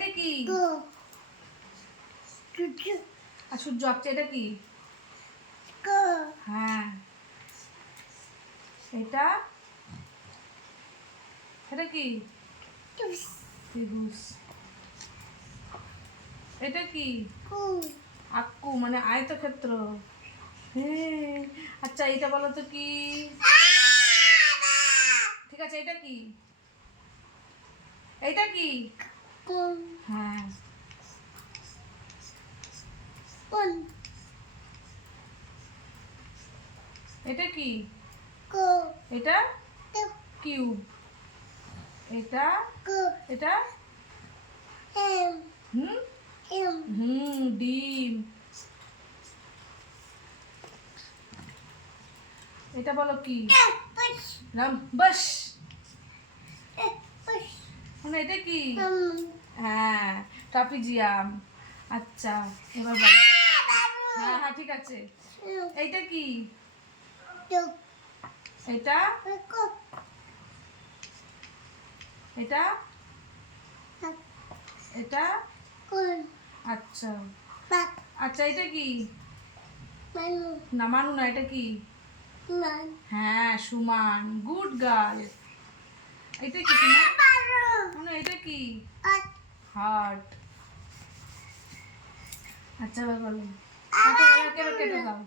এটা কি? আর সূর্য আঁকছে, এটা কি? হ্যাঁ। এটা এটা কি? ত্রিভুজ। এটা কি? আক্কু মানে আয়তক্ষেত্র। হ্যাঁ। আচ্ছা এটা বলো তো কি? ঠিক আছে, এটা কি? এটা কি? হ্যাঁ। এটা কি? এটা কিউব। এটা এটা হুম হুম ডিম। এটা বলো কি? রাম্বাস। মানে এটা কি? হ্যাঁ, ট্রাপিজিয়াম। আচ্ছা এবার বলো। হ্যাঁ হ্যাঁ ঠিক আছে। এইটা কি? এটা এটা এটা আচ্ছা আচ্ছা এটা কি? না মানু না, এটা কি? হ্যাঁ সুমান, গুড গার্ল। এটা কি মানে এটা কি? হার্ট। আচ্ছা এবার বলো, কেটে দাও।